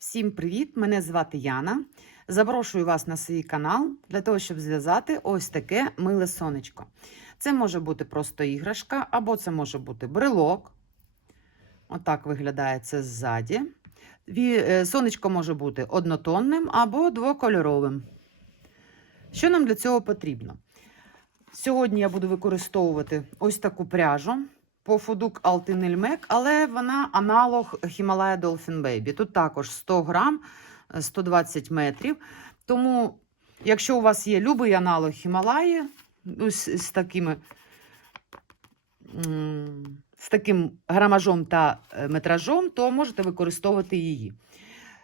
Всім привіт! Мене звати Яна. Запрошую вас на свій канал для того, щоб зв'язати ось таке миле сонечко. Це може бути просто іграшка, або це може бути брелок. Отак виглядає це ззаді. Сонечко може бути однотонним або двокольоровим. Що нам для цього потрібно? Сьогодні я буду використовувати ось таку пряжу. Pofuduk Altin Ilmek, але вона аналог Himalaya Dolphin Baby. Тут також 100 грам, 120 метрів. Тому, якщо у вас є любий аналог Himalaya, з таким грамажом та метражом, то можете використовувати її.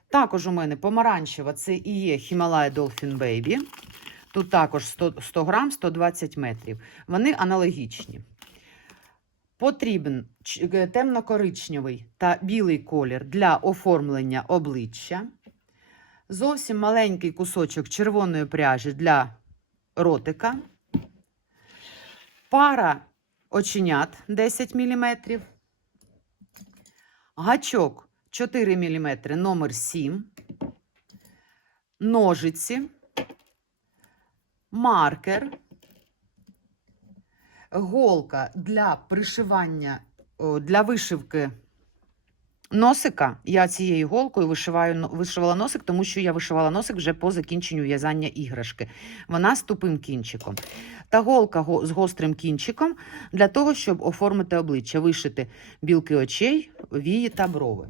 Також у мене помаранчева, це і є Himalaya Dolphin Baby. Тут також 100 грам, 120 метрів. Вони аналогічні. Потрібен темно-коричневий та білий колір для оформлення обличчя. Зовсім маленький кусочок червоної пряжі для ротика. Пара оченят 10 мм. Гачок 4 мм номер 7. Ножиці. Маркер. Голка для пришивання, для вишивки носика. Я цією голкою вишивала носик, тому що я вишивала носик вже по закінченню в'язання іграшки. Вона з тупим кінчиком. Та голка з гострим кінчиком для того, щоб оформити обличчя, вишити білки очей, вії та брови.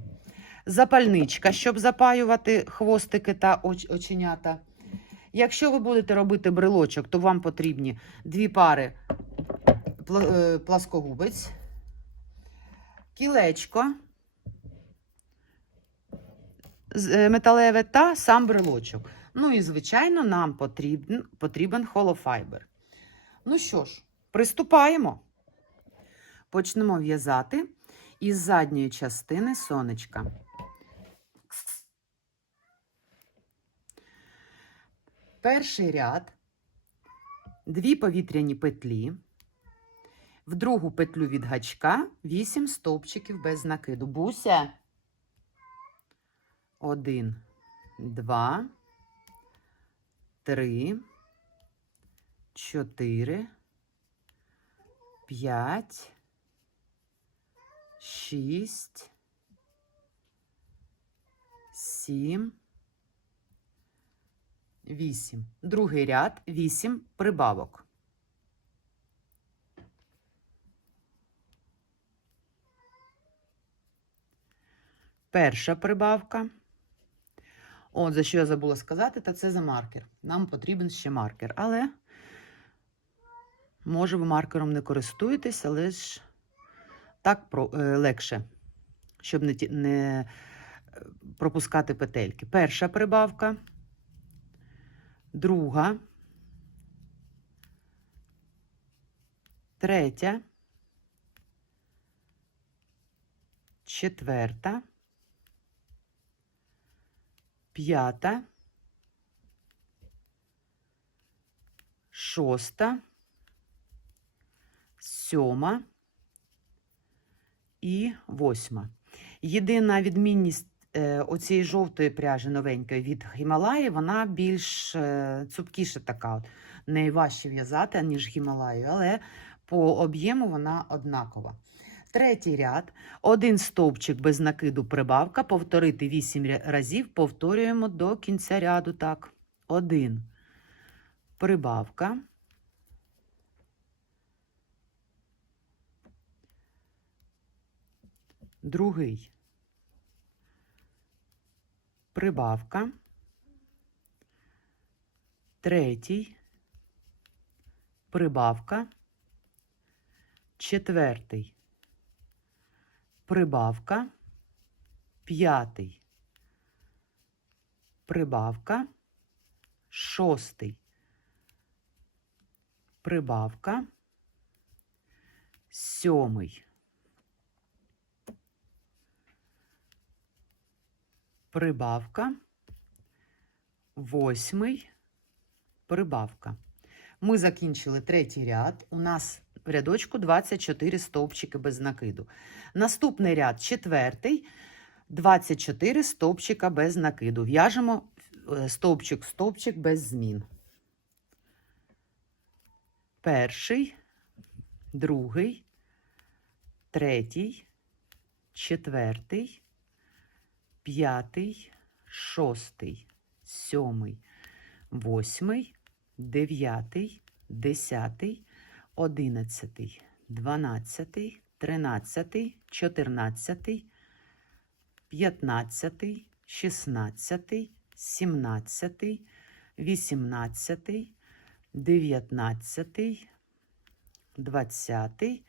Запальничка, щоб запаювати хвостики та оченята. Якщо ви будете робити брелочок, то вам потрібні 2 пари пласкогубець, кілечко металеве та сам брелочок. Ну і, звичайно, нам потрібен холофайбер. Ну що ж, приступаємо. Почнемо в'язати із задньої частини сонечка. Перший ряд, 2 повітряні петлі. В другу петлю від гачка 8 стовпчиків без накиду. Буся. 1, 2, 3, 4, 5, 6, 7, 8. Другий ряд 8 прибавок. Перша прибавка. От, за що я забула сказати, та це за маркер. Нам потрібен ще маркер. Але, може, ви маркером не користуєтесь, але ж так легше, щоб не пропускати петельки. Перша прибавка. Друга. Третя. Четверта. 5, 6, 7 і 8. Єдина відмінність оцієї жовтої пряжі новенької від Himalaya, вона більш цупкіша така, найважче в'язати, ніж Himalaya, але по об'єму вона однакова. Третій ряд, 1 стовпчик без накиду прибавка, повторити 8 разів, повторюємо до кінця ряду, так. 1 прибавка, другий прибавка, третій прибавка, четвертий прибавка, 5 прибавка, 6 прибавка, 7 прибавка, 8 прибавка. Ми закінчили третій ряд. У нас в рядочку 24 стовпчики без накиду. Наступний ряд, четвертий. 24 стовпчика без накиду. В'яжемо стовпчик в стовпчик без змін. Перший, другий, третій, четвертий, п'ятий, шостий, сьомий, восьмий, дев'ятий, 10, 11, 12, 13, 14, 15, 16, 17, 18, 19, 20,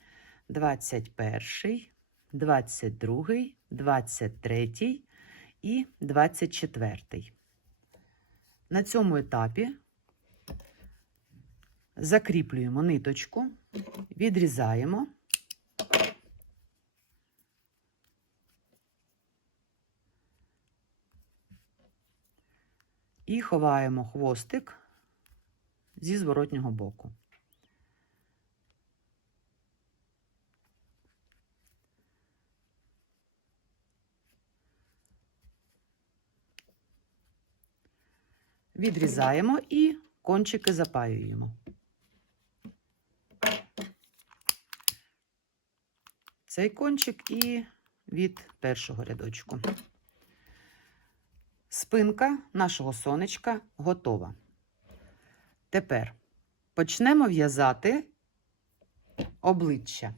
21, 22, 23 і 24. На цьому етапі закріплюємо ниточку, відрізаємо і ховаємо хвостик зі зворотнього боку. Відрізаємо і кончики запаюємо. Цей кончик і від першого рядочку. Спинка нашого сонечка готова. Тепер почнемо в'язати обличчя.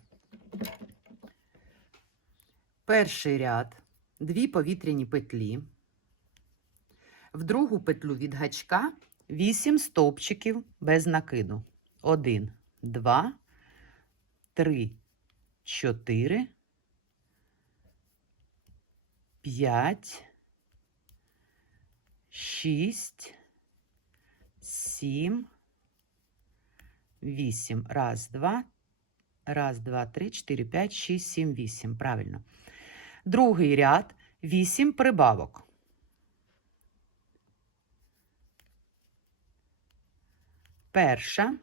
Перший ряд, 2 повітряні петлі. В другу петлю від гачка 8 стовпчиків без накиду. 1, 2, 3, 4, 5, 6, 7, 8. Раз, два, 3, 4, 5, 6, 7, 8. Правильно. Другий ряд 8 прибавок. Перша,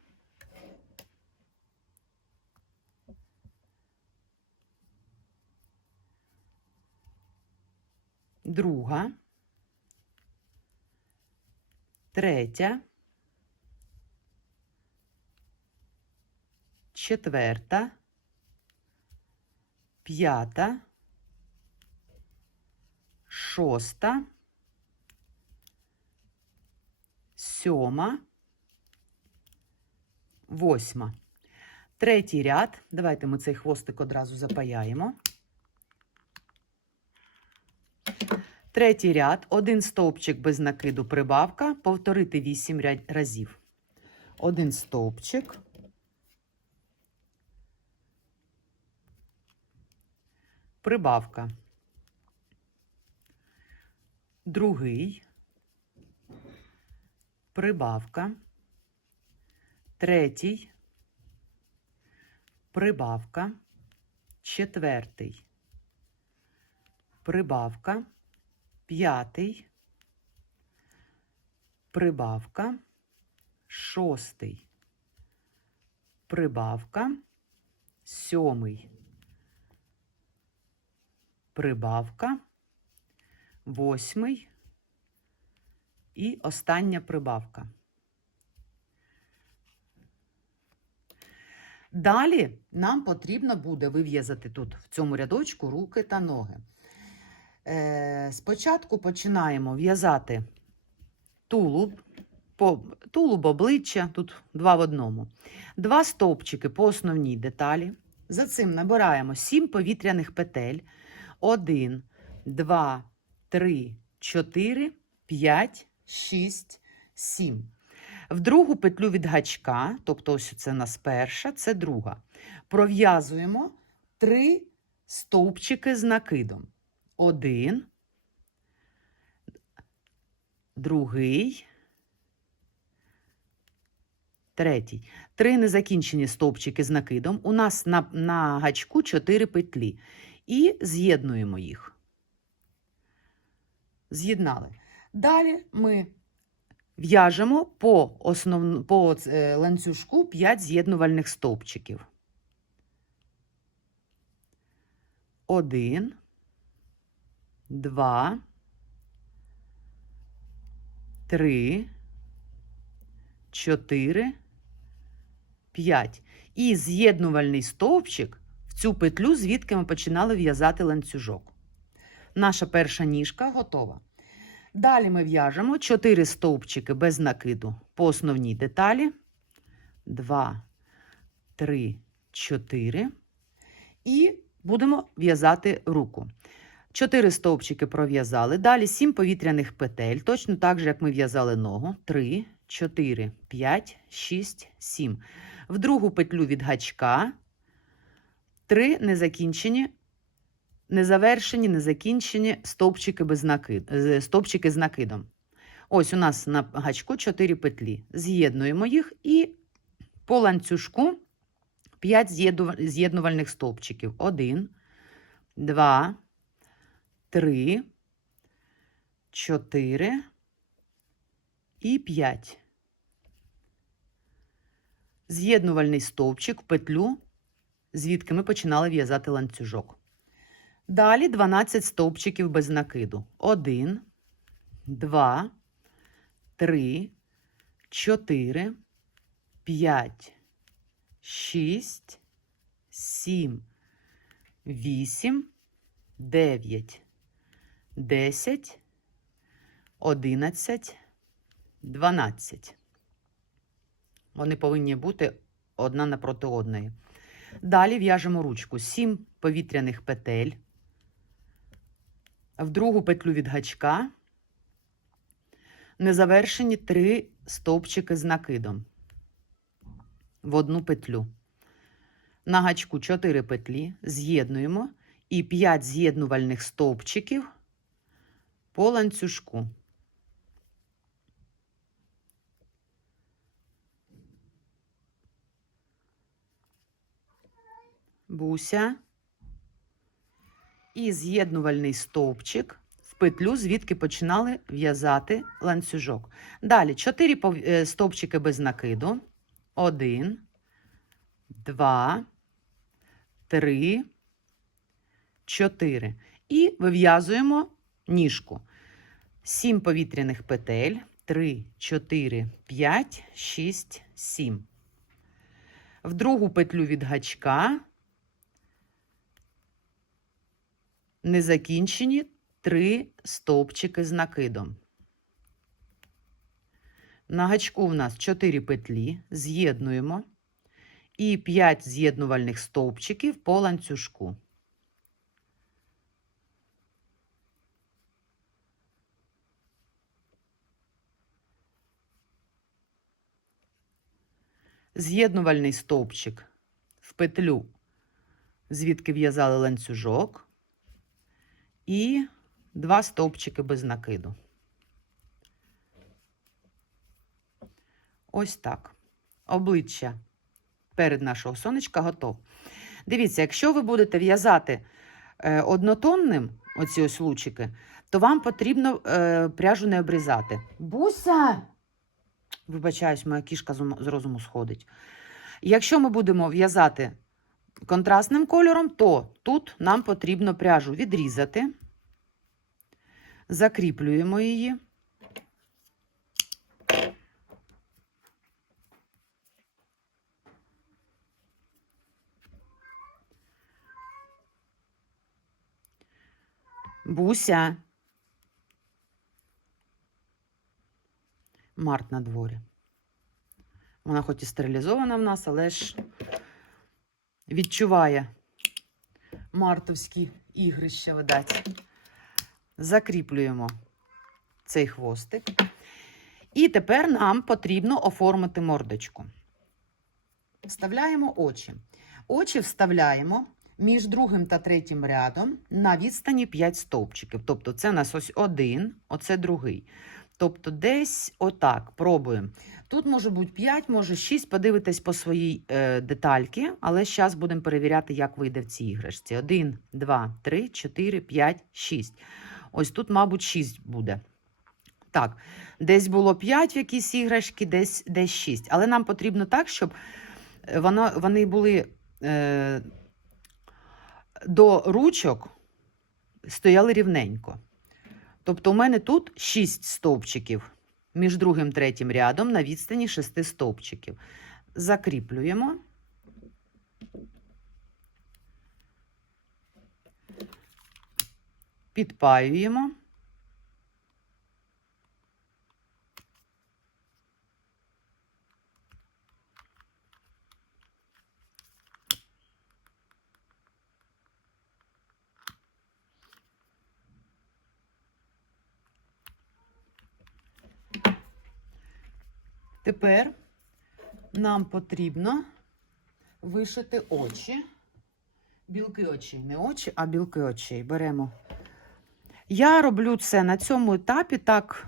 друга, третя, четверта, п'ята, шоста, сьома, восьма. Третій ряд. Давайте ми цей хвостик одразу запаяємо. Третій ряд. 1 стовпчик без накиду прибавка. Повторити 8 разів. 1 стовпчик. Прибавка. Другий. Прибавка. Третій. Прибавка. Четвертий. Прибавка. П'ятий. Прибавка. Шостий. Прибавка. Сьомий. Прибавка. Восьмий. І остання прибавка. Далі нам потрібно буде вив'язати тут, в цьому рядочку, руки та ноги. Спочатку починаємо в'язати тулуб, обличчя, тут 2 в одному. 2 стовпчики по основній деталі. За цим набираємо 7 повітряних петель. 1, 2, 3, 4, 5, 6, 7. В другу петлю від гачка, тобто ось це у нас перша, це друга, пров'язуємо 3 стовпчики з накидом. 1, другий, третій. 3 незакінчені стовпчики з накидом. У нас на гачку 4 петлі. І з'єднуємо їх. З'єднали. Далі ми в'яжемо по ланцюжку 5 з'єднувальних стовпчиків. 1, 2, 3, 4, 5. І з'єднувальний стовпчик в цю петлю, звідки ми починали в'язати ланцюжок. Наша перша ніжка готова. Далі ми в'яжемо 4 стовпчики без накиду по основній деталі. 2, 3, 4. І будемо в'язати руку. 4 стовпчики пров'язали. Далі 7 повітряних петель. Точно так же, як ми в'язали ногу. 3, 4, 5, 6, 7. В другу петлю від гачка 3 незакінчені, незавершені, незакінчені стовпчики стовпчики з накидом. Ось у нас на гачку 4 петлі. З'єднуємо їх і по ланцюжку 5 з'єднувальних стовпчиків. 1, 2, 3, 4 і 5. З'єднувальний стовпчик в петлю, звідки ми починали в'язати ланцюжок. Далі 12 стовпчиків без накиду. 1, 2, 3, 4, 5, 6, 7, 8, 9, 10, 11, 12. Вони повинні бути одна напроти одної. Далі в'яжемо ручку. 7 повітряних петель. В другу петлю від гачка незавершені 3 стовпчики з накидом в одну петлю. На гачку 4 петлі з'єднуємо і 5 з'єднувальних стовпчиків по ланцюжку. Буся. І з'єднувальний стовпчик в петлю, звідки починали в'язати ланцюжок. Далі 4 стовпчики без накиду. 1, 2, 3, 4. І вив'язуємо ніжку. 7 повітряних петель. 3, 4, 5, 6, 7. В другу петлю від гачка незакінчені 3 стовпчики з накидом. На гачку в нас 4 петлі, з'єднуємо і 5 з'єднувальних стовпчиків по ланцюжку. З'єднувальний стовпчик в петлю, звідки в'язали ланцюжок. І 2 стовпчики без накиду. Ось так. Обличчя перед нашого сонечка готове. Дивіться, якщо ви будете в'язати однотонним оці ось лучики, то вам потрібно пряжу не обрізати. Буся! Вибачаюсь, моя кішка з розуму сходить. Якщо ми будемо в'язати контрастним кольором, то тут нам потрібно пряжу відрізати, закріплюємо її. Буся. Март на дворі. Вона хоч і стерилізована в нас, але ж відчуває мартовські ігрища, видать. Закріплюємо цей хвостик. І тепер нам потрібно оформити мордочку. Вставляємо очі. Очі вставляємо між другим та третім рядом на відстані 5 стовпчиків. Тобто це у нас ось один, оце другий. Тобто десь отак пробуємо. Тут може бути 5, може 6, подивитесь по своїй детальки, але зараз будемо перевіряти, як вийде в цій іграшці. 1, 2, 3, 4, 5, 6. Ось тут, мабуть, 6 буде. Так, десь було 5 в якійсь іграшки, десь 6. Але нам потрібно так, щоб вони були до ручок стояли рівненько. Тобто у мене тут 6 стовпчиків між другим і третім рядом на відстані 6 стовпчиків. Закріплюємо. Підпаюємо. Тепер нам потрібно вишити очі. Білки очей, не очі, а білки очей. Беремо. Я роблю це на цьому етапі, так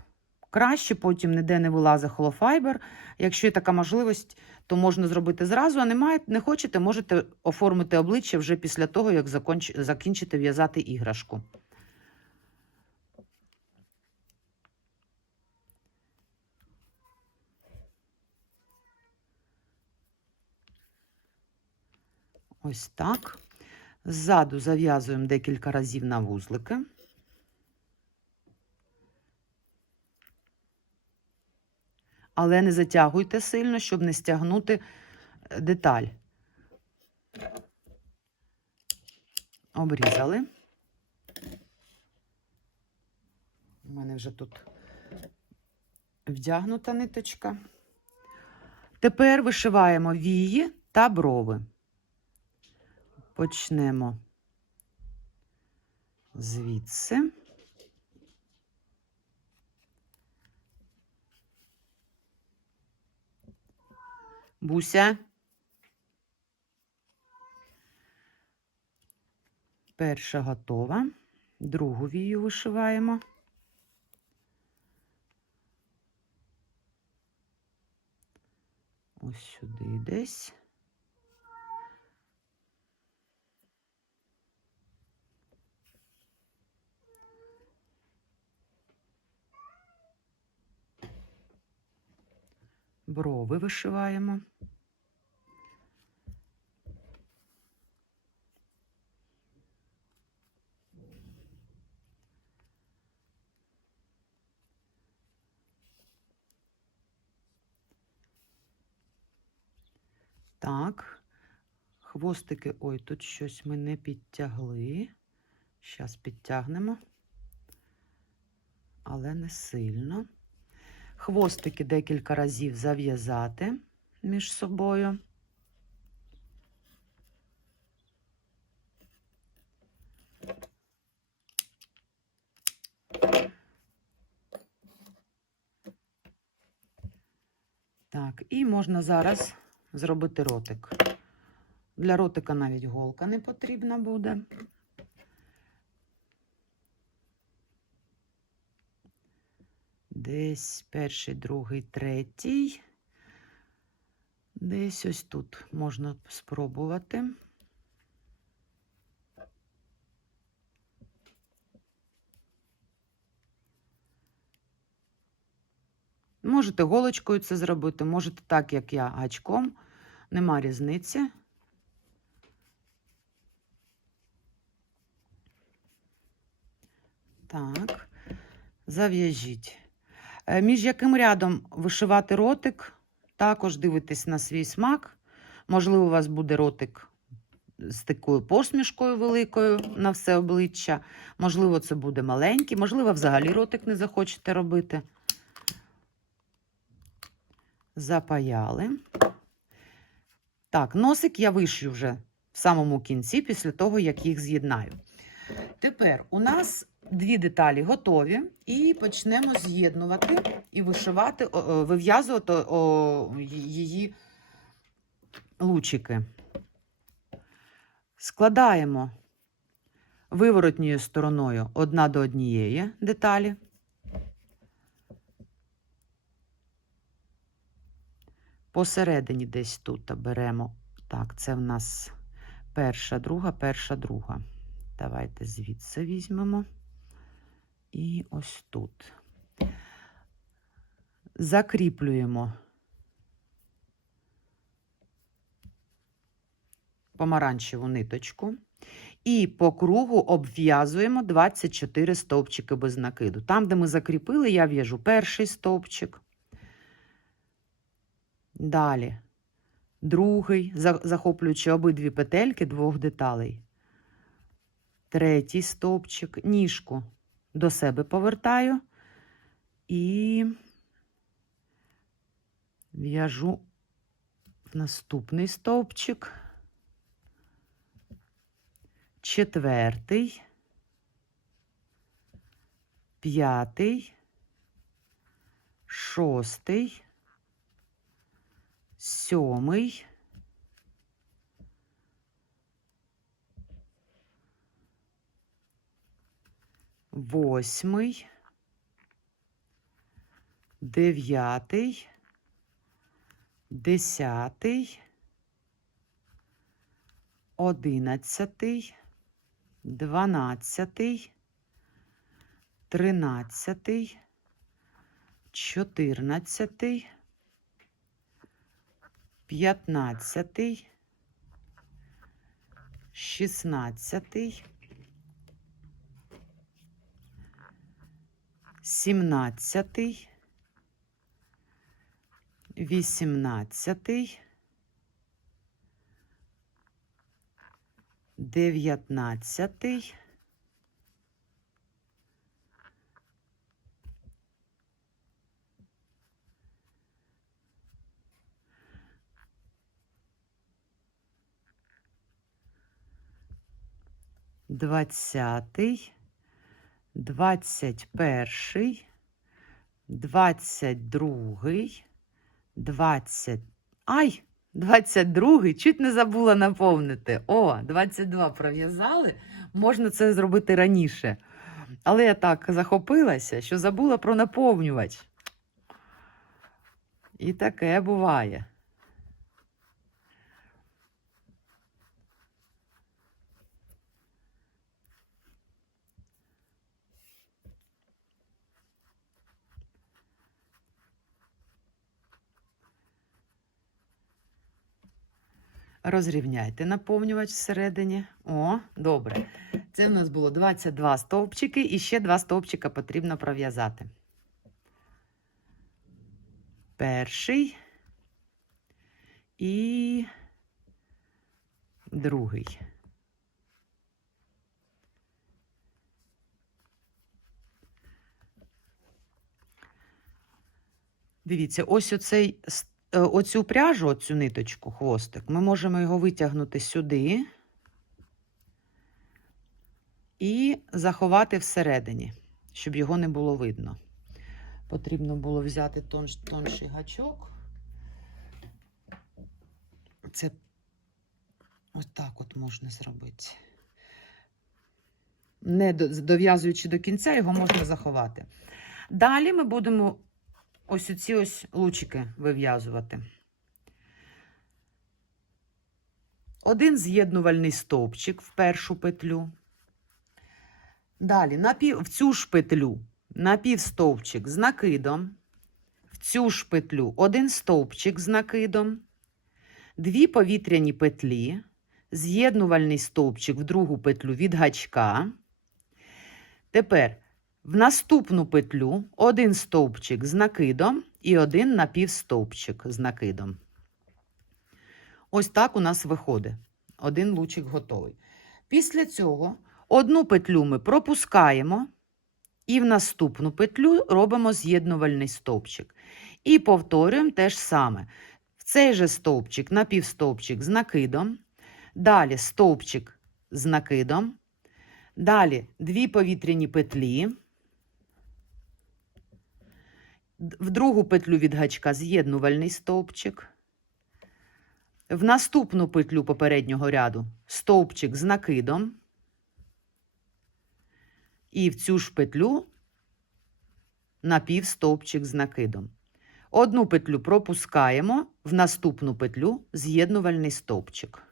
краще, потім ніде не вилазить холофайбер. Якщо є така можливість, то можна зробити зразу, а не хочете, можете оформити обличчя вже після того, як закінчите в'язати іграшку. Ось так. Ззаду зав'язуємо декілька разів на вузлики. Але не затягуйте сильно, щоб не стягнути деталь. Обрізали. У мене вже тут вдягнута ниточка. Тепер вишиваємо вії та брови. Почнемо звідси. Буся. Перша готова. Другу вію вишиваємо. Ось сюди десь. Брови вишиваємо. Так, хвостики, ой, тут щось ми не підтягли. Зараз підтягнемо, але не сильно. Хвостики декілька разів зав'язати між собою. Так, і можна зараз зробити ротик. Для ротика навіть голка не потрібна буде. Десь перший, другий, третій. Десь ось тут можна спробувати. Можете голочкою це зробити, можете так, як я, гачком. Нема різниці. Так, зав'яжіть. Між яким рядом вишивати ротик, також дивитесь на свій смак. Можливо, у вас буде ротик з такою посмішкою великою на все обличчя. Можливо, це буде маленький. Можливо, взагалі ротик не захочете робити. Запаяли. Так, носик я вишью вже в самому кінці, після того, як їх з'єднаю. Тепер у нас дві деталі готові, і почнемо з'єднувати і вишивати, вив'язувати її лучики. Складаємо виворотньою стороною одна до однієї деталі. Посередині десь тут беремо, так, це в нас перша, друга. Давайте звідси візьмемо. І ось тут. Закріплюємо помаранчеву ниточку І по кругу обв'язуємо 24 стовпчики без накиду. Там, де ми закріпили, я в'яжу перший стовпчик. Далі другий, захоплюючи обидві петельки двох деталей. Третій стовпчик, ніжку до себе повертаю і в'яжу наступний стовпчик. Четвертий, п'ятий, шостий, сьомий, восьмий, дев'ятий, 10, 11, 12, 13, 14, 15, 16, 17, 18, 19, 20, 21, 22, 20. Ай! 22-й, чуть не забула наповнити. О, 22 пров'язали. Можна це зробити раніше. Але я так захопилася, що забула про наповнювач. І таке буває. Розрівняйте наповнювач всередині. О, добре. Це в нас було 22 стовпчики, і ще 2 стовпчика потрібно пров'язати. Перший і другий. Дивіться, ось оцю пряжу, оцю ниточку, хвостик, ми можемо його витягнути сюди і заховати всередині, щоб його не було видно. Потрібно було взяти тонший гачок. Це ось так от можна зробити. Не дов'язуючи до кінця, його можна заховати. Далі ми будемо ось ці лучики вив'язувати. Один з'єднувальний стовпчик в першу петлю. Далі в цю ж петлю напівстовпчик з накидом. В цю ж петлю один стовпчик з накидом. 2 повітряні петлі. З'єднувальний стовпчик в другу петлю від гачка. Тепер в наступну петлю один стовпчик з накидом і один напівстовпчик з накидом. Ось так у нас виходить. Один лучик готовий. Після цього одну петлю ми пропускаємо і в наступну петлю робимо з'єднувальний стовпчик. І повторюємо те ж саме. В цей же стовпчик напівстовпчик з накидом. Далі стовпчик з накидом. Далі 2 повітряні петлі. В другу петлю від гачка з'єднувальний стовпчик. В наступну петлю попереднього ряду стовпчик з накидом. І в цю ж петлю напівстовпчик з накидом. Одну петлю пропускаємо, в наступну петлю з'єднувальний стовпчик.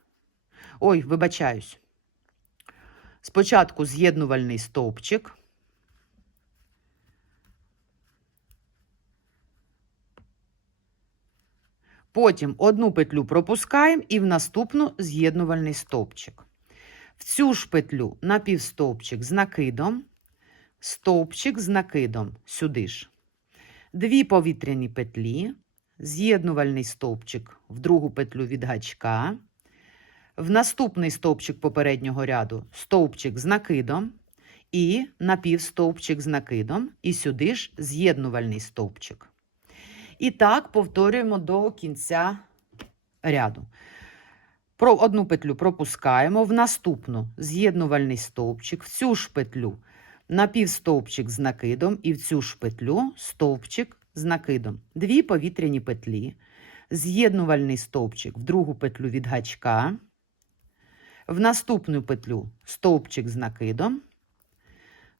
Ой, вибачаюсь. Спочатку з'єднувальний стовпчик. Потім одну петлю пропускаємо і в наступну з'єднувальний стовпчик. В цю ж петлю напівстовпчик з накидом, стовпчик з накидом сюди ж. 2 повітряні петлі, з'єднувальний стовпчик в другу петлю від гачка, в наступний стовпчик попереднього ряду стовпчик з накидом і напівстовпчик з накидом, і сюди ж з'єднувальний стовпчик. І так повторюємо до кінця ряду. Про одну петлю пропускаємо, в наступну з'єднувальний стовпчик, в цю ж петлю напівстовпчик з накидом і в цю ж петлю стовпчик з накидом. 2 повітряні петлі, з'єднувальний стовпчик в другу петлю від гачка, в наступну петлю стовпчик з накидом,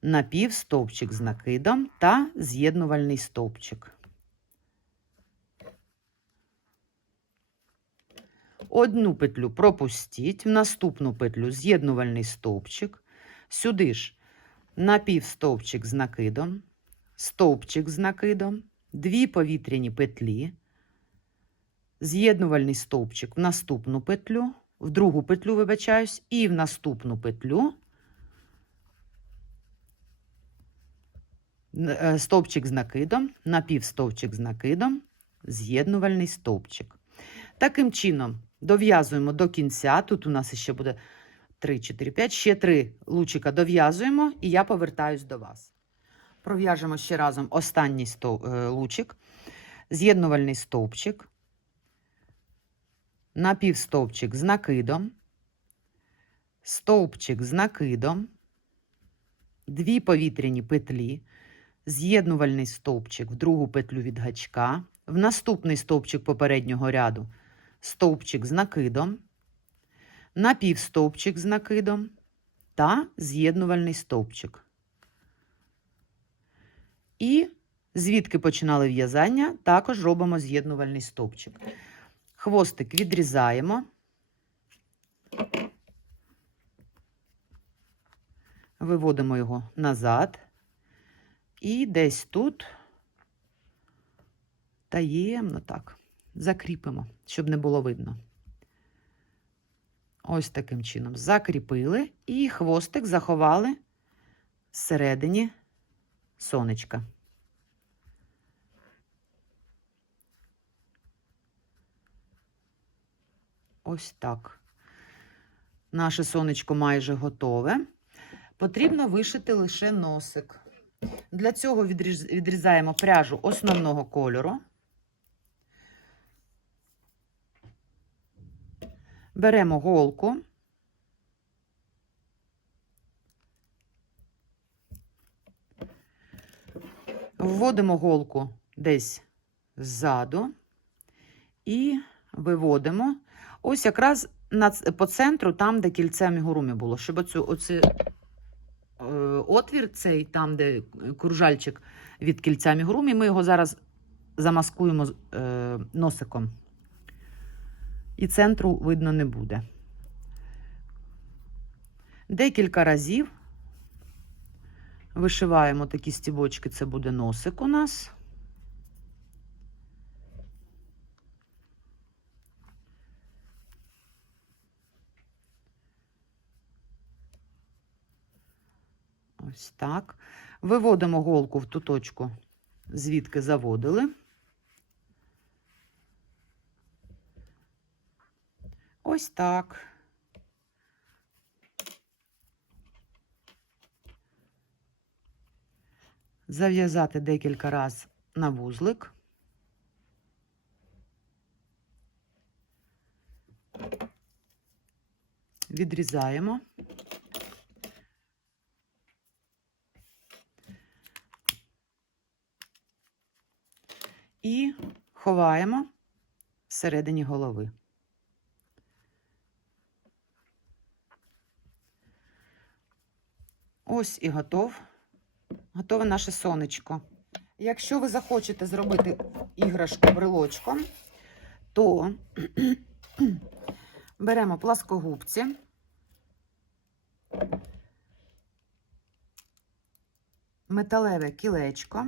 напівстовпчик з накидом та з'єднувальний стовпчик. Одну петлю пропустіть, в наступну петлю з'єднувальний стовпчик, сюди ж напівстовпчик з накидом, стовпчик з накидом, 2 повітряні петлі, з'єднувальний стовпчик в наступну петлю, в другу петлю, вибачаюсь, і в наступну петлю стовпчик з накидом, напівстовпчик з накидом, з'єднувальний стовпчик. Таким чином дов'язуємо до кінця. Тут у нас ще буде 3, 4, 5, ще 3 лучика дов'язуємо, і я повертаюсь до вас. Пров'яжемо ще разом останній лучик, з'єднувальний стовпчик, напівстовпчик з накидом, стовпчик з накидом, 2 повітряні петлі, з'єднувальний стовпчик в другу петлю від гачка, в наступний стовпчик попереднього ряду стовпчик з накидом, напівстовпчик з накидом та з'єднувальний стовпчик. І звідки починали в'язання, також робимо з'єднувальний стовпчик. Хвостик відрізаємо, виводимо його назад і десь тут таємно так закріпимо, щоб не було видно. Ось таким чином закріпили і хвостик заховали всередині сонечка. Ось так. Наше сонечко майже готове. Потрібно вишити лише носик. Для цього відрізаємо пряжу основного кольору. Беремо голку. Вводимо голку десь ззаду і виводимо. Ось якраз по центру, там, де кільце амігурумі було, щоб оцей отвір, цей, там, де кружальчик від кільця амігурумі, ми його зараз замаскуємо носиком. І центру видно не буде. Декілька разів вишиваємо такі стібочки, це буде носик у нас. Ось так. Виводимо голку в ту точку, звідки заводили. Ось так. Зав'язати декілька разів на вузлик. Відрізаємо. І ховаємо всередині голови. Ось і готове наше сонечко. Якщо ви захочете зробити іграшку брелочком, то беремо пласкогубці, металеве кілечко.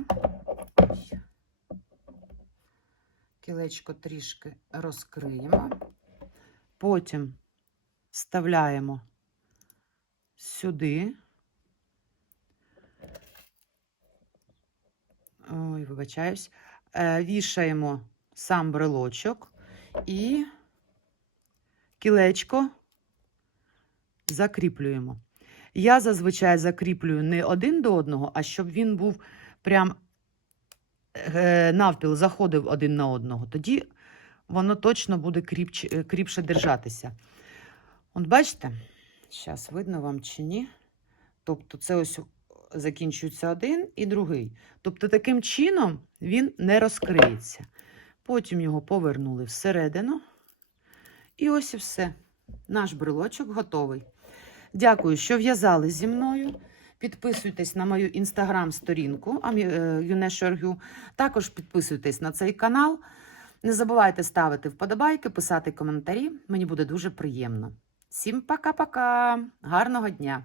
Кілечко трішки розкриємо, потім вставляємо сюди. Ой, вибачаюсь. Вішаємо сам брелочок і кілечко закріплюємо. Я зазвичай закріплюю не один до одного, а щоб він був прям навпіл заходив один на одного. Тоді воно точно буде кріпше держатися. От бачите? Зараз видно вам чи ні. Тобто це ось закінчується один і другий. Тобто таким чином він не розкриється. Потім його повернули всередину. І ось і все. Наш брелочок готовий. Дякую, що в'язали зі мною. Підписуйтесь на мою інстаграм-сторінку Юнешоргю. Також підписуйтесь на цей канал. Не забувайте ставити вподобайки, писати коментарі. Мені буде дуже приємно. Всім пока-пока. Гарного дня!